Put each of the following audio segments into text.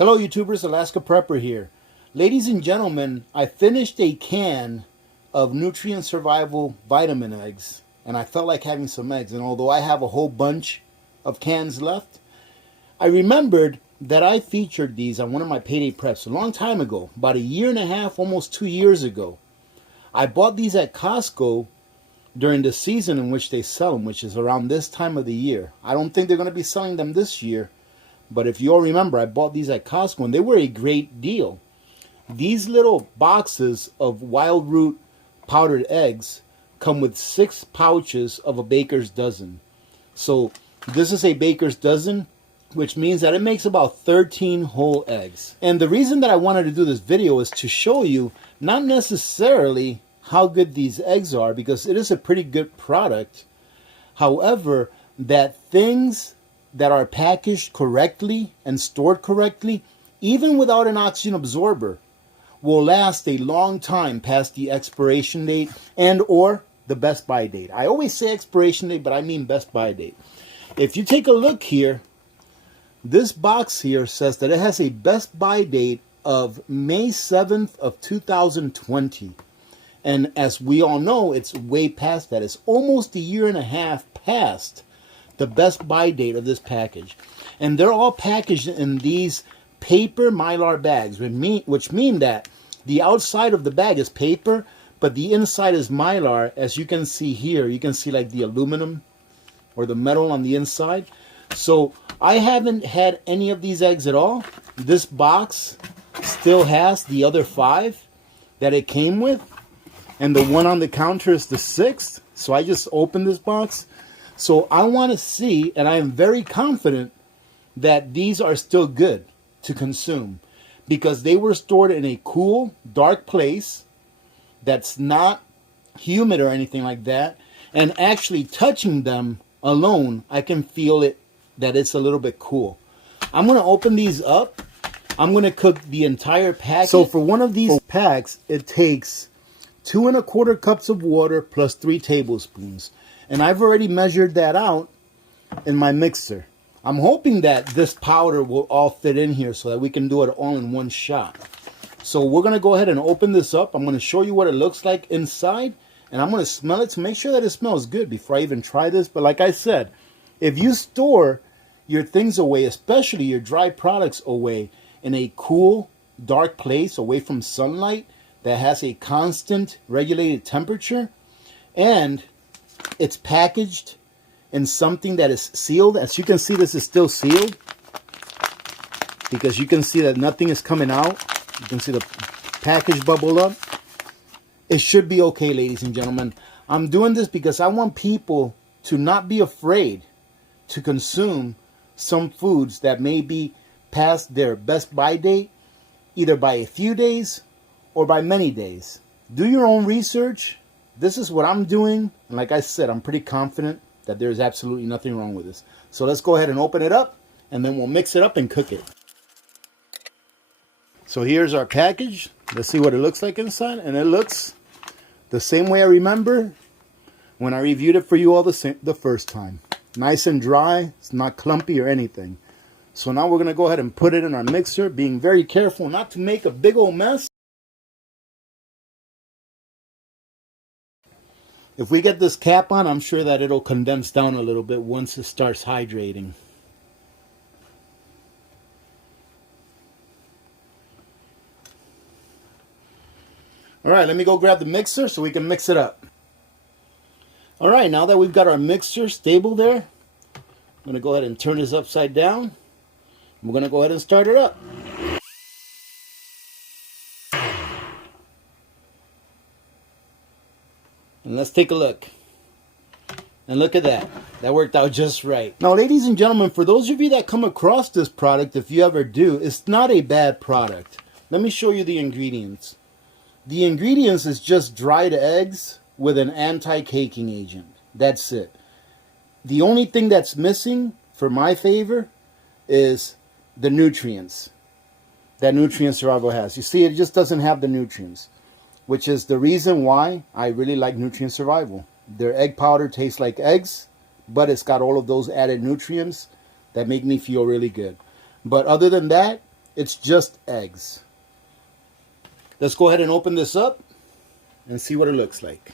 Hello YouTubers, Alaska Prepper here. Ladies and gentlemen, I finished a can of Nutrient Survival vitamin eggs and I felt like having some eggs, and although I have a whole bunch of cans left, I remembered that I featured these on one of my payday preps a long time ago, about a year and a half, almost 2 years ago. I bought these at Costco during the season in which they sell them, which is around this time of the year. I don't think they're going to be selling them this year. But if you all remember, I bought these at Costco and they were a great deal. These little boxes of wild root powdered eggs come with 6 pouches of a baker's dozen. So this is a baker's dozen, which means that it makes about 13 whole eggs. And the reason that I wanted to do this video is to show you not necessarily how good these eggs are, because it is a pretty good product. However, that things that are packaged correctly and stored correctly, even without an oxygen absorber, will last a long time past the expiration date and or the best buy date. I always say expiration date, but I mean best buy date. If you take a look here, this box here says that it has a best buy date of May 7th of 2020. And as we all know, it's way past that. It's almost a year and a half past the best buy date of this package. And they're all packaged in these paper Mylar bags, which mean that the outside of the bag is paper, but the inside is Mylar. As you can see here, you can see like the aluminum or the metal on the inside. So I haven't had any of these eggs at all. This box still has the other 5 that it came with, and the one on the counter is the 6th. So I just opened this box. So I want to see, and I am very confident that these are still good to consume, because they were stored in a cool, dark place that's not humid or anything like that. And actually touching them alone, I can feel it, that it's a little bit cool. I'm going to open these up. I'm going to cook the entire pack. So for one of these packs, it takes 2 1/4 cups of water plus 3 tablespoons. And I've already measured that out in my mixer. I'm hoping that this powder will all fit in here so that we can do it all in one shot. So we're going to go ahead and open this up. I'm going to show you what it looks like inside. And I'm going to smell it to make sure that it smells good before I even try this. But like I said, if you store your things away, especially your dry products away, in a cool, dark place away from sunlight that has a constant regulated temperature, and it's packaged in something that is sealed. As you can see, this is still sealed because you can see that nothing is coming out. You can see the package bubble up. It should be okay, ladies and gentlemen. I'm doing this because I want people to not be afraid to consume some foods that may be past their best buy date, either by a few days or by many days. Do your own research. This is what I'm doing, and like I said, I'm pretty confident that there's absolutely nothing wrong with this. So let's go ahead and open it up, and then we'll mix it up and cook it. So here's our package. Let's see what it looks like inside, and it looks the same way I remember when I reviewed it for you all the first time. Nice and dry. It's not clumpy or anything. So now we're going to go ahead and put it in our mixer, being very careful not to make a big old mess. If we get this cap on, I'm sure that it'll condense down a little bit once it starts hydrating. Alright, let me go grab the mixer so we can mix it up. Alright, now that we've got our mixer stable there, I'm going to go ahead and turn this upside down. We're going to go ahead and start it up. And let's take a look. And look at that. That worked out just right. Now, ladies and gentlemen, for those of you that come across this product, if you ever do, it's not a bad product. Let me show you the ingredients. The ingredients is just dried eggs with an anti-caking agent. That's it. The only thing that's missing, for my favor, is the nutrients that Nutrient Survival has. You see, it just doesn't have the nutrients, which is the reason why I really like Nutrient Survival. Their egg powder tastes like eggs, but it's got all of those added nutrients that make me feel really good. But other than that, It's just eggs. Let's go ahead and open this up and see what it looks like.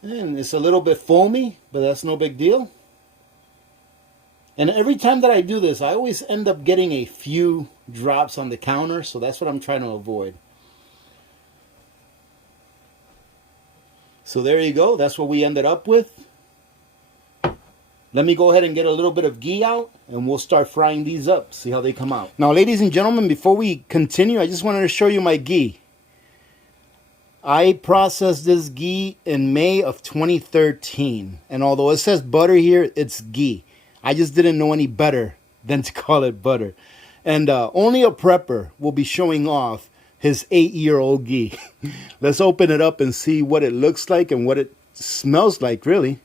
And it's a little bit foamy, but that's no big deal. And every time that I do this, I always end up getting a few drops on the counter, so that's what I'm trying to avoid. So there you go. That's what we ended up with. Let me go ahead and get a little bit of ghee out, and we'll start frying these up, see how they come out. Now, ladies and gentlemen, before we continue, I just wanted to show you my ghee. I processed this ghee in May of 2013. And although it says butter here, it's ghee. I just didn't know any better than to call it butter. And only a prepper will be showing off his 8-year-old ghee. Let's open it up and see what it looks like and what it smells like, really.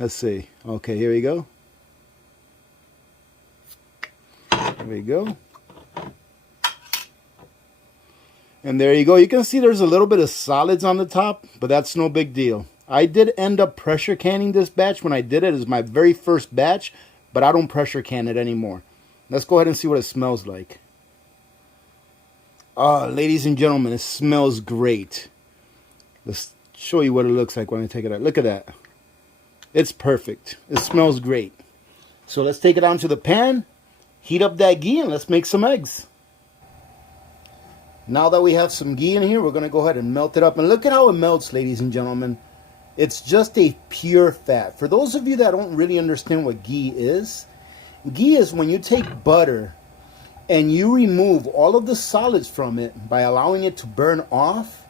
Let's see. Okay, here we go. There we go. And there you go. You can see there's a little bit of solids on the top, but that's no big deal. I did end up pressure canning this batch when I did it. It was my very first batch, but I don't pressure can it anymore. Let's go ahead and see what it smells like. Ladies and gentlemen, it smells great. Let's show you what it looks like when I take it out. Look at that. It's perfect. It smells great. So let's take it onto the pan, heat up that ghee, and let's make some eggs. Now that we have some ghee in here, we're going to go ahead and melt it up. And look at how it melts, ladies and gentlemen. It's just a pure fat. For those of you that don't really understand what ghee is when you take butter and you remove all of the solids from it by allowing it to burn off,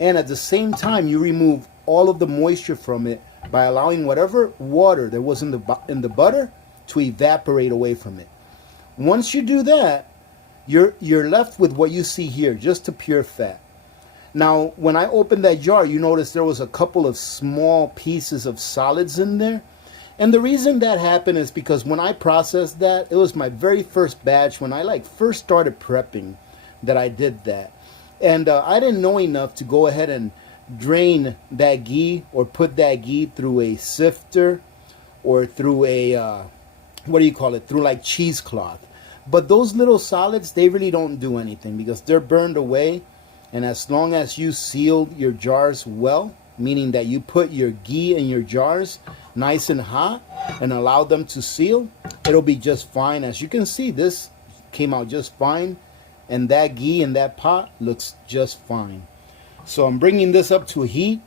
and at the same time you remove all of the moisture from it by allowing whatever water there was in the butter to evaporate away from it. Once you do that, you're left with what you see here, just a pure fat. Now, when I opened that jar, you notice there was a couple of small pieces of solids in there. And the reason that happened is because when I processed that, it was my very first batch when I first started prepping that I did that. And I didn't know enough to go ahead and drain that ghee or put that ghee through a sifter or through a, through like cheesecloth. But those little solids, they really don't do anything because they're burned away. And as long as you seal your jars well, meaning that you put your ghee in your jars nice and hot and allow them to seal, it'll be just fine. As you can see, this came out just fine. And that ghee in that pot looks just fine. So I'm bringing this up to heat.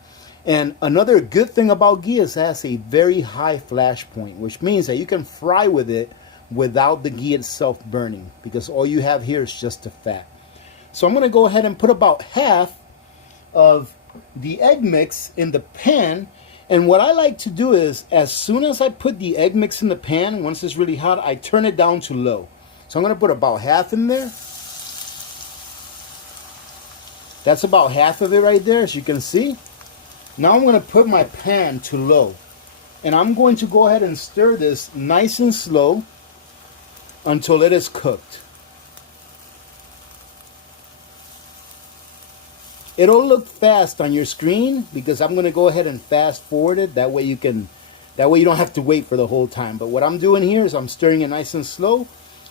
And another good thing about ghee is it has a very high flash point, which means that you can fry with it without the ghee itself burning, because all you have here is just the fat. So I'm going to go ahead and put about half of the egg mix in the pan. And what I like to do is, as soon as I put the egg mix in the pan, once it's really hot, I turn it down to low. So I'm going to put about half in there. That's about half of it right there, as you can see. Now I'm going to put my pan to low. And I'm going to go ahead and stir this nice and slow until it is cooked. It'll look fast on your screen because I'm going to go ahead and fast forward it. That way you don't have to wait for the whole time. But what I'm doing here is I'm stirring it nice and slow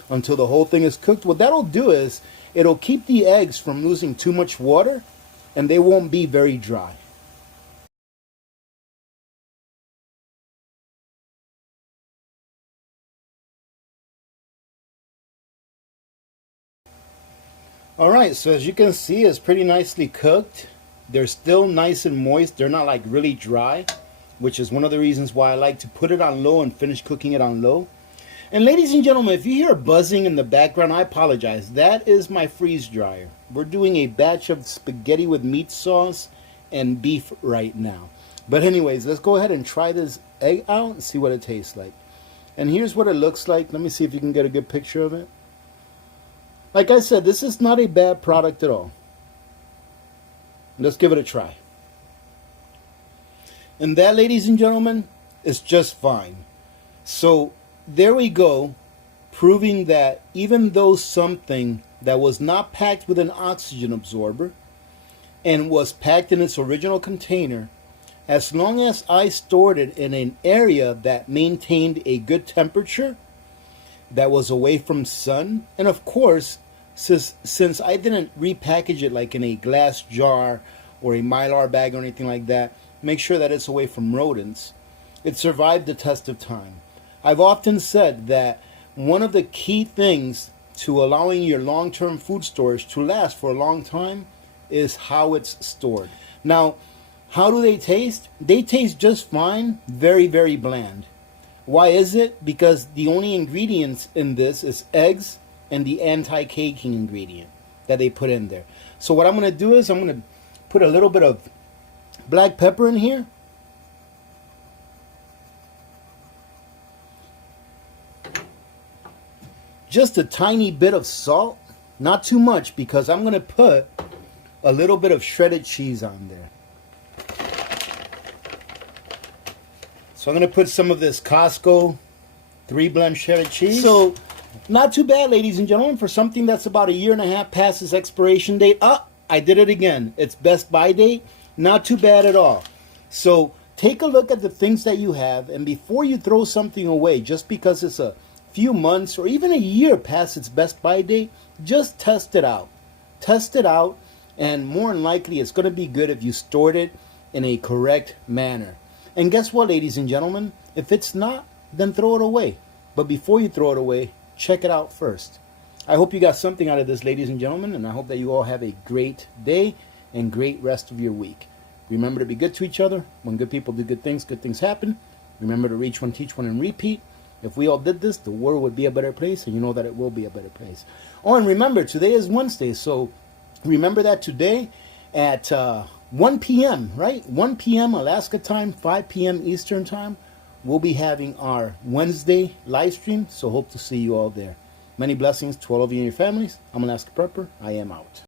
until the whole thing is cooked. What that'll do is it'll keep the eggs from losing too much water and they won't be very dry. Alright, so as you can see, it's pretty nicely cooked. They're still nice and moist. They're not like really dry, which is one of the reasons why I like to put it on low and finish cooking it on low. And ladies and gentlemen, if you hear buzzing in the background, I apologize. That is my freeze dryer. We're doing a batch of spaghetti with meat sauce and beef right now. But anyways, let's go ahead and try this egg out and see what it tastes like. And here's what it looks like. Let me see if you can get a good picture of it. Like I said, this is not a bad product at all. Let's give it a try. And that, ladies and gentlemen, is just fine. So there we go, proving that even though something that was not packed with an oxygen absorber and was packed in its original container as long as I stored it in an area that maintained a good temperature, that was away from sun, and of course, since I didn't repackage it like in a glass jar or a mylar bag or anything like that, make sure that it's away from rodents. It survived the test of time. I've often said that one of the key things to allowing your long-term food storage to last for a long time is how it's stored. Now, how do they taste? They taste just fine, very, very bland. Why is it? Because the only ingredients in this is eggs and the anti-caking ingredient that they put in there. So what I'm going to do is I'm going to put a little bit of black pepper in here. Just a tiny bit of salt, not too much, because I'm going to put a little bit of shredded cheese on there. So I'm going to put some of this Costco 3-blend shredded cheese. So not too bad, ladies and gentlemen, for something that's about 1.5 years past its expiration date. I did it again. It's best by date. Not too bad at all. So take a look at the things that you have, and before you throw something away, just because it's a few months or even 1 year past its best by date, just test it out. Test it out, and more than likely it's going to be good if you stored it in a correct manner. And guess what, ladies and gentlemen? If it's not, then throw it away. But before you throw it away, check it out first. I hope you got something out of this, ladies and gentlemen, and I hope that you all have a great day and great rest of your week. Remember to be good to each other. When good people do good things happen. Remember to reach one, teach one, and repeat. If we all did this, the world would be a better place, and you know that it will be a better place. Oh, and remember, today is Wednesday, so remember that today at 1 p.m., right? 1 p.m. Alaska time, 5 p.m. Eastern time, we'll be having our Wednesday live stream, so hope to see you all there. Many blessings to all of you and your families. I'm Alaska Prepper. I am out.